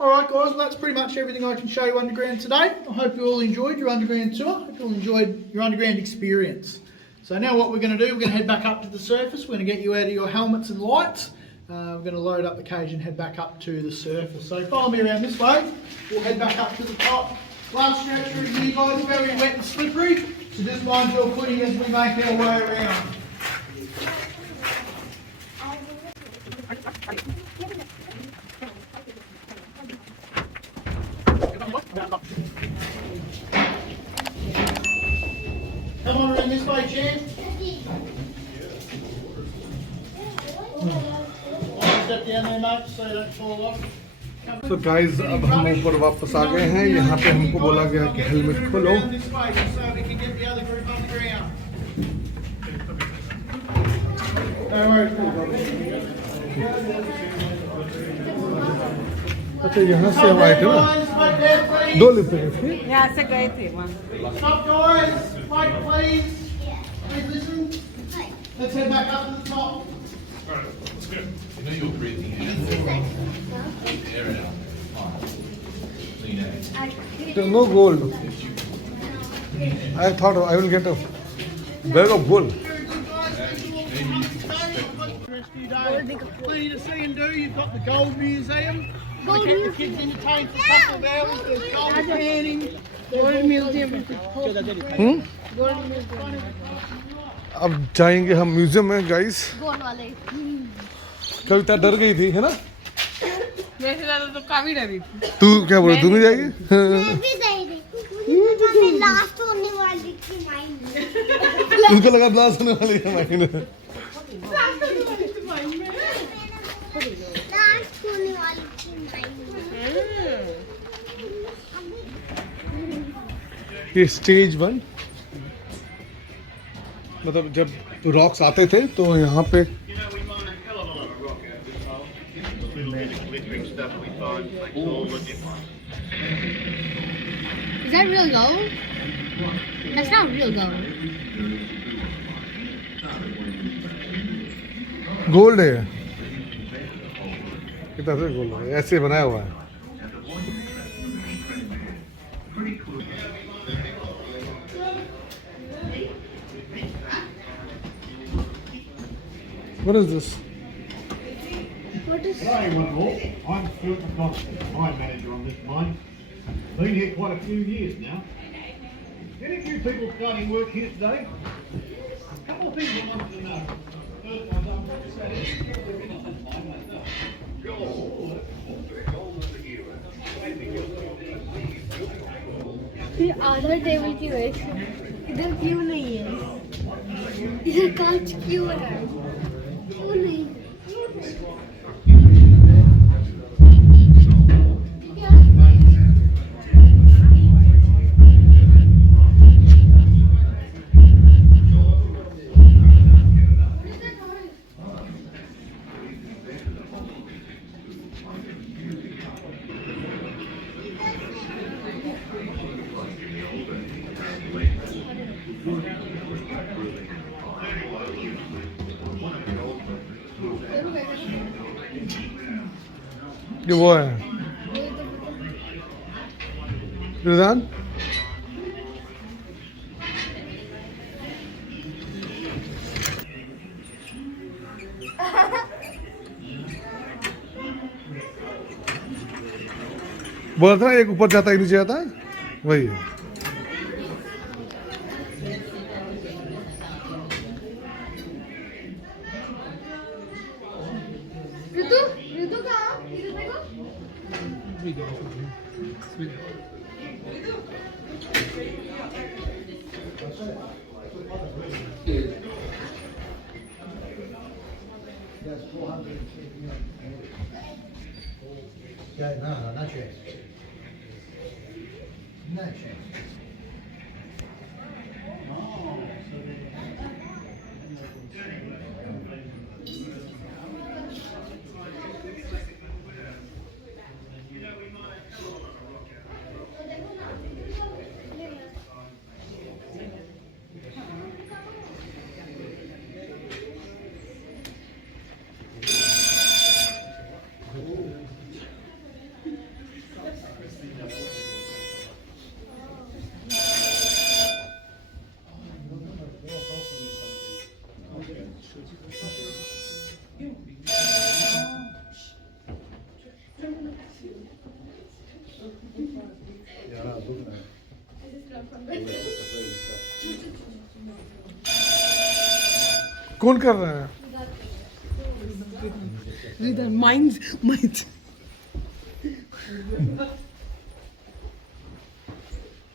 Alright guys, well that's pretty much everything I can show you underground today. I hope you all enjoyed your underground tour. I hope you all enjoyed your underground experience. So now what we're going to do, we're going to head back up to the surface. We're going to get you out of your helmets and lights. We're going to load up the cage and head back up to the surface. So follow me around this way. We'll head back up to the top. Last stretch through here guys, very wet and slippery. So just mind your footing as we make our way around. Come on around this way, champ. Step down there, mate, so you don't fall off. तो guys अब हम ऊपर वापस आ गए हैं। यहाँ पे हमको बोला गया कि हेलमेट खोलो। अच्छा यहाँ से हम आए थे ना, 2 लिफ्ट है इसकी। यहाँ से गए थे वहाँ। Stop guys, wait please. Please listen. Let's head back up to the top. Alright, let's go. You know you're breathing in air out. Clean air. There's no gold. I thought I will get a bag of gold. Plenty to see and do. You've got the Gold Museum. We kept the kids entertained for a couple of hours. There's gold panning. Gold museum. Gold museum. अब जाएंगे हम museum में guys. Gold वाले। कविता डर गई थी है ना? वैसे ज़्यादा तो काफी डरी थी। तू क्या बोल रही, तू नहीं जाएगी? मैं भी गई थी। मैं लास्ट होने वाली थी माइन में। उनको लगा ब्लास्ट होने वाली है माइन में। लास्ट होने वाली थी माइन में। ये स्टेज 1, मतलब जब रॉक्स आते थे तो यहाँ पे Is that real gold? That's not real gold. Gold है। कितना से गोल्ड है, ऐसे बनाया हुआ है। What is this? What is Hello, one and all. I'm Stuart McDonald, mine manager on this mine. Been here quite a few years now. Any few people starting work here today? A couple of things I wanted to know. First, I'm very sad. ये आधा table की वजह से इधर क्यों नहीं है इधर कांच क्यों है क्यों नहीं ये वो है रिदान बोला था एक ऊपर जाता है एक नीचे जाता है वही है ऋतु ऋतु कहाँ इधर देखो कौन कर रहा है माइंड माइंड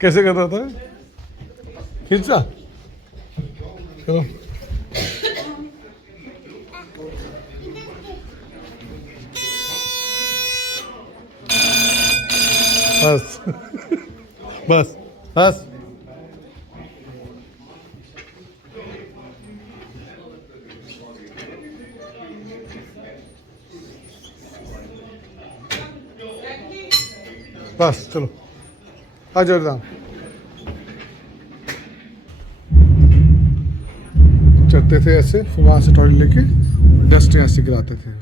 कैसे कर रहा था खींचा चलो बस बस बस बस चलो आ जाओ राम चढ़ते थे ऐसे फिर वहां से टॉयलेट लेके डस्ट यहाँ से गिराते थे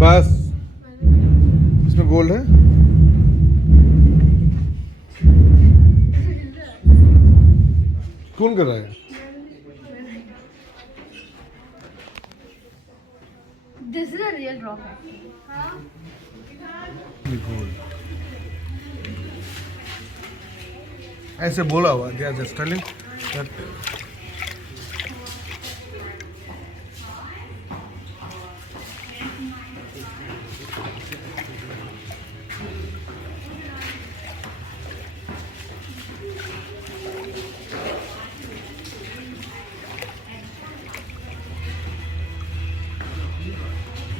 बस इसमें गोल्ड है कौन कर रहा है this is a real rock ये गोल्ड ऐसे बोला हुआ they are just telling that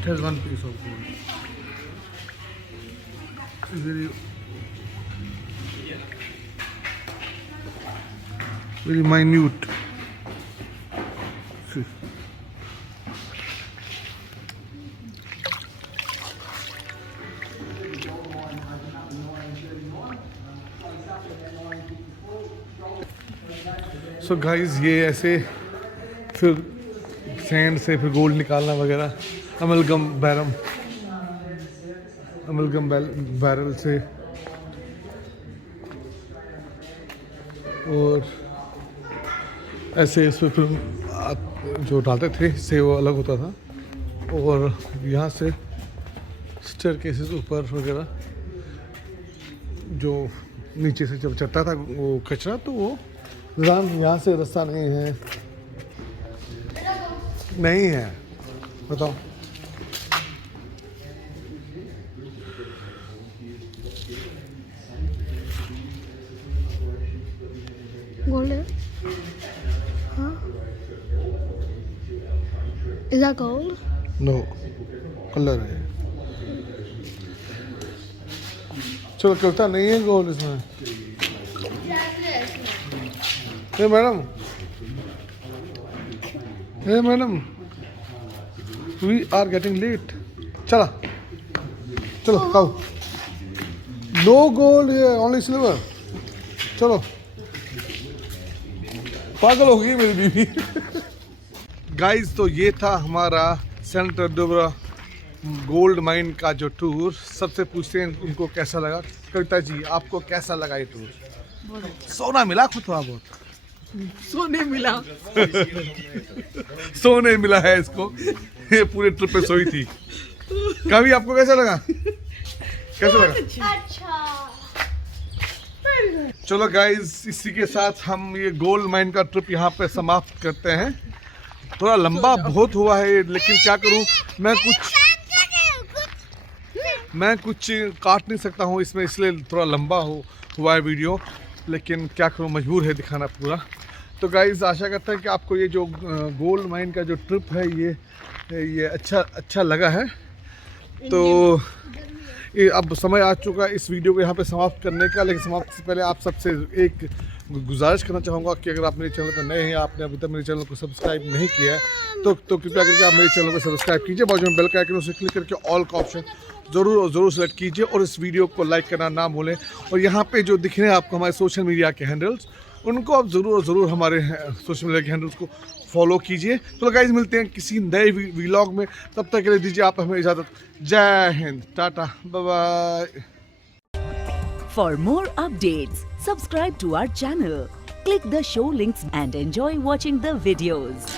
It has one piece of gold. Very, very minute. See. So guys ये ऐसे फिर सैंड से फिर गोल्ड निकालना वगैरह, अमलगम बैरल से, और ऐसे इसमें फिर जो डालते थे इससे वो अलग होता था, और यहाँ से स्टेयरकेसेस ऊपर वगैरह, जो नीचे से जब चढ़ता था वो कचरा, तो वो यहाँ से रास्ता नहीं है, नहीं है, बताओ। Gold? Huh? Is that gold? No, colour है। चलो करता नहीं है गोल्ड इसमें। Hey madam, we are getting late. चलो खाओ। No gold, only silver. चलो, पागल हो गई मेरी बीवी। गाइस, तो ये था हमारा सेंटर डेबरा गोल्ड माइन का जो टूर। सबसे पूछते हैं उनको कैसा लगा। कविता जी, आपको कैसा लगा ये टूर? सोना मिला खुद थोड़ा बहुत? सोने मिला। सोने मिला है इसको, ये पूरे ट्रिप पे सोई थी। कभी आपको कैसा लगा? कैसा लगा? अच्छा। चलो गाइस, इसी के साथ हम ये गोल्ड माइन का ट्रिप यहाँ पे समाप्त करते हैं। थोड़ा लंबा बहुत हुआ है, लेकिन क्या करूँ, मैं कुछ काट नहीं सकता हूँ इसमें, इसलिए थोड़ा लंबा हुआ है वीडियो, लेकिन क्या करूँ, मजबूर है दिखाना पूरा। तो गाइस, आशा करता है कि आपको ये जो गोल्ड माइन का जो ट्रिप है ये अच्छा लगा है। तो ये अब समय आ चुका है इस वीडियो को यहाँ पे समाप्त करने का, लेकिन समाप्त से पहले आप सबसे एक गुजारिश करना चाहूँगा कि अगर आप मेरे चैनल पर नए हैं, आपने अभी तक मेरे चैनल को सब्सक्राइब नहीं किया है, तो कृपया करके आप मेरे चैनल को सब्सक्राइब कीजिए। बाजू में बेल का आइकन उसे क्लिक करके ऑल का ऑप्शन ज़रूर सेलेक्ट कीजिए, और इस वीडियो को लाइक करना ना भूलें। और यहाँ पे जो दिख रहे हैं आपको हमारे सोशल मीडिया के हैंडल्स, उनको आप ज़रूर हमारे सोशल मीडिया के हैंडल्स को फॉलो कीजिए। तो गाइस, मिलते हैं किसी नए व्लॉग में, तब तक के लिए दीजिए आप हमें इजाज़त। जय Hind, tata, bye bye. For more updates, subscribe to our channel, click the show links and enjoy watching the videos.